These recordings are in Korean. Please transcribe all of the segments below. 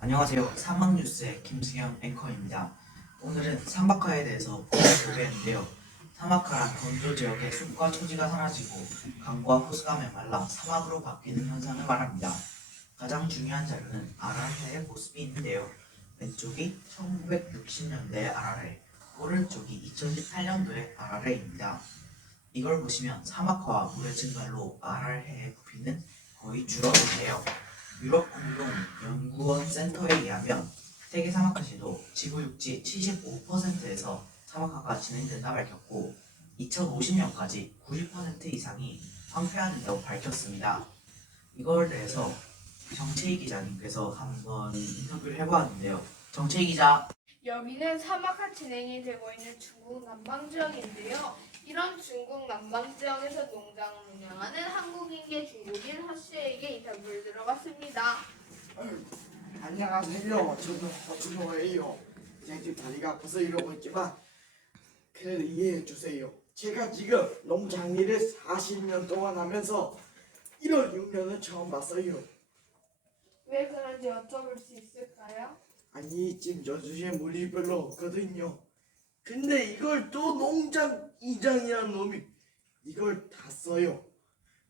안녕하세요. 사막뉴스의 김승현 앵커입니다. 오늘은 삼박하에 대해서 소개했는데요. 삼박하란 건조 지역의 숲과 초지가 사라지고 강과 호수가 메말라 사막으로 바뀌는 현상을 말합니다. 가장 중요한 자료는 아라레의 모습이 있는데요. 왼쪽이 1960년대의 아라레, 오른쪽이 2018년도의 아라레입니다. 이걸 보시면 사막화와 물의 증발로 아라레의 부피는 거의 줄어드네요. 유럽 공동 연구원 센터에 의하면 세계 사막화 시도 지구 육지 75%에서 사막화가 진행된다 밝혔고 2050년까지 90% 이상이 황폐화된다고 밝혔습니다. 이걸 대해서 정채희 기자님께서 한번 인터뷰를 해보았는데요. 정채희 기자. 여기는 사막화 진행이 되고 있는 중국 남방 지역인데요. 이런 중국 남방 지역에서 농장을 운영하는 한국인계 중국인 허 씨에게 인터뷰를 들어봤습니다. 안녕하세요. 저도 허준호예요. 제집 다리가 아파서 이러고 있지만 그래도 이해해 주세요. 제가 지금 농장 일을 40년 동안 하면서 이런 흉년은 처음 봤어요. 왜 그런지 여쭤볼 수 있을까요? 아니 지금 저주시에 물이 별로 없거든요. 근데 이걸 또 농장 이장이라는 놈이 이걸 다 써요.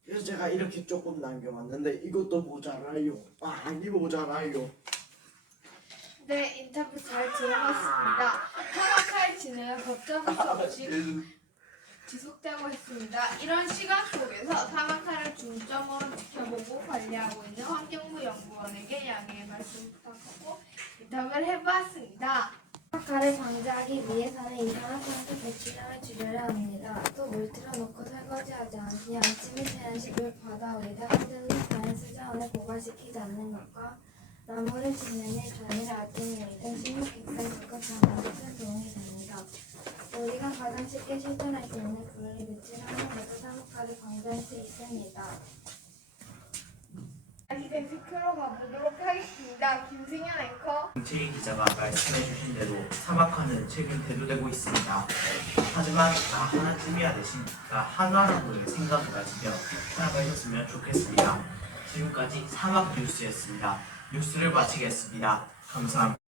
그래서 제가 이렇게 조금 남겨왔는데 이것도 모자라요. 많이 모자라요. 네, 인터뷰 잘 들어봤습니다. 사막화의 진행은 수 없이 지속되고 있습니다. 이런 시간 속에서 사막화를 중점으로 지켜보고 관리하고 있는 환경부 연구원에게 양해의 말씀 부탁하고 인터뷰를 해보았습니다. 가를 방지하기 위해서는 이산화탄소 배출량을 줄여야 합니다. 또 물 틀어놓고 설거지하지 않으니 아침에 세안시 물 바다 위에다 흔들는 자연 수자원을 고갈시키지 않는 것과 나무를 짓는 일, 전기를 아끼는 일등 식물객살 적극 방지에 큰 도움이 됩니다. 우리가 가장 쉽게 실천할 수 있는 분리 배출하는 것도 사목가를 방지할 수 있습니다. 데스크로 가보도록 하겠습니다. 김승현 앵커. 정채희 기자가 말씀해주신 대로 사막화는 최근 대두되고 있습니다. 하지만 나 하나쯤이야 대신 나 하나라고의 생각을 가지며 살아가셨으면 좋겠습니다. 지금까지 사막 뉴스였습니다. 뉴스를 마치겠습니다. 감사합니다.